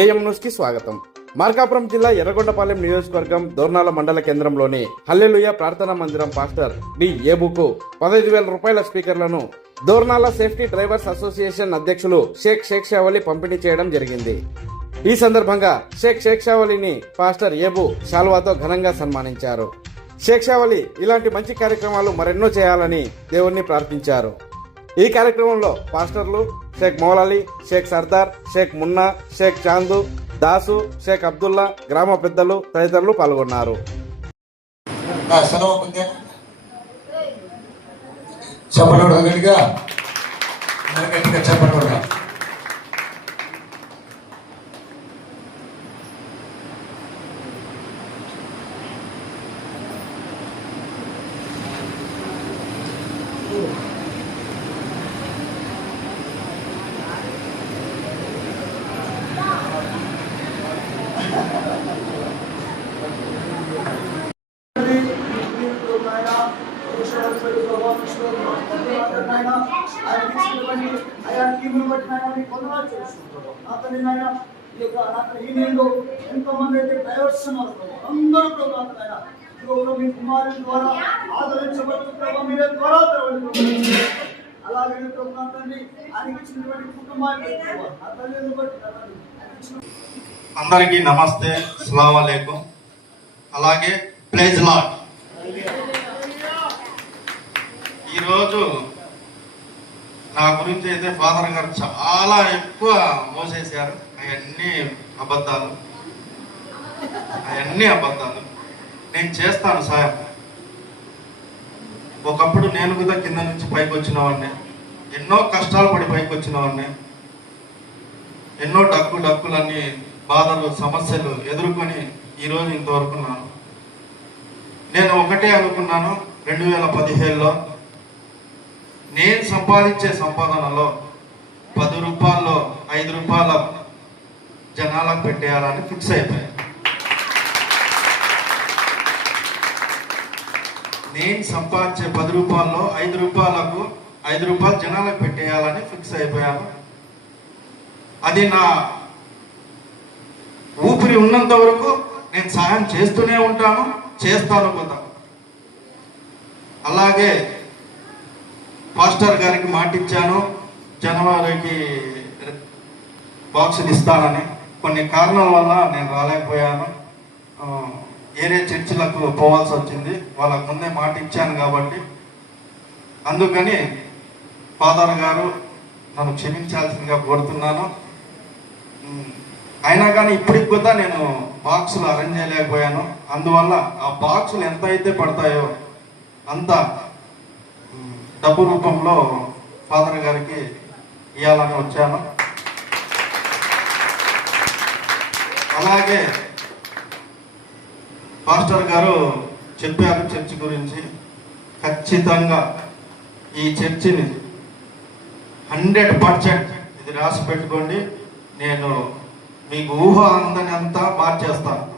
AM న్యూస్కి స్వాగతం. మార్కాపురం జిల్లా ఎర్రగొండపాలెం నియోజకవర్గం దోర్నాల మండల కేంద్రంలోని హల్లెలుయ ప్రార్థనా మందిరం పాస్టర్ డి ఏబుకు పదహైదు వేల రూపాయల స్పీకర్లను దోర్నాల సేఫ్టీ డ్రైవర్స్ అసోసియేషన్ అధ్యక్షులు షేక్ షేక్ షావలి పంపిణీ చేయడం జరిగింది. ఈ సందర్భంగా షేక్ షేక్ షావలిని పాస్టర్ ఏబు షాల్వాతో ఘనంగా సన్మానించారు. షేక్ షావలి ఇలాంటి మంచి కార్యక్రమాలు మరెన్నో చేయాలని దేవుణ్ణి ప్రార్థించారు. ఈ కార్యక్రమంలో పాస్టర్లు షేక్ మౌలాలి షేక్ సర్దార్ షేక్ మున్నా షేక్ చాందు దాసు షేక్ అబ్దుల్లా గ్రామ పెద్దలు తదితరులు పాల్గొన్నారు. ఆ, సెలవు కొంచెం చెప్పడం గట్టిగా ఈ యొక్క చెప్పడం ఎంతో మంది అయితే డ్రైవర్స్ ఉన్నారు అందరూ ప్రభావం నాయన ఇదిగో మీ కుమారుని ద్వారా ఆదరించబడుతూ ప్రభు మీరే ద్వారా అలాగే ప్రభు తండ్రి ఆయనకి ఇచ్చినటువంటి కుటుంబాన్ని ఆ తల్లిని బట్టి అందరికీ నమస్తే అస్సలాము లేకు అలాగే ప్లేజ్ లాట్ ఈరోజు నా గురించి అయితే ఫాదర్ గారు చాలా ఎక్కువ మోసేశారు. అవన్నీ అబద్ధాలు. అవన్నీ అబద్ధాలు. నేను చేస్తాను సాయం ఒకప్పుడు నేను కూడా కింద నుంచి పైకి వచ్చిన ఎన్నో కష్టాలు పడి పైకి వచ్చిన వాడిని ఎన్నో డక్కు డక్కులన్నీ బాధలు సమస్యలు ఎదుర్కొని ఈరోజు ఇంతవరకు ఉన్నాను. నేను ఒకటే అనుకున్నాను రెండు వేల పదిహేడులో నేను సంపాదించే సంపాదనలో పది రూపాయల్లో ఐదు రూపాయల జనాలకు పెట్టేయాలని ఫిక్స్ అయిపోయాను. నేను సంపాదించే పది రూపాయల్లో ఐదు రూపాయలకు ఐదు రూపాయలు జనాలకు పెట్టేయాలని ఫిక్స్ అయిపోయాను. అది నా ఊపిరి ఉన్నంత వరకు నేను సహాయం చేస్తూనే ఉంటాను చేస్తాను కూడా. అలాగే పాస్టర్ గారికి మాటిచ్చాను. జనవరికి బాక్సులు ఇస్తానని. కొన్ని కారణాల వల్ల నేను రాలేకపోయాను. ఏరే చర్చిలకు పోవాల్సి వచ్చింది. వాళ్ళకు ముందే మాట ఇచ్చాను కాబట్టి. అందుకని ఫాదర్ గారు నన్ను క్షమించాల్సిందిగా కోరుతున్నాను. అయినా కానీ ఇప్పటికి కూడా నేను బాక్సులు అరేంజ్ చేయలేకపోయాను. అందువల్ల ఆ బాక్సులు ఎంత అయితే పడతాయో అంత డబ్బు రూపంలో ఫాదర్ గారికి ఇవ్వాలని వచ్చాను. అలాగే పాస్టర్ గారు చెప్పారు చర్చి గురించి. ఖచ్చితంగా ఈ చర్చిని హండ్రెడ్ పర్సెంట్ ఇది రాసి పెట్టుకోండి. నేను మీకు ఊహ అంతా మార్చేస్తాను.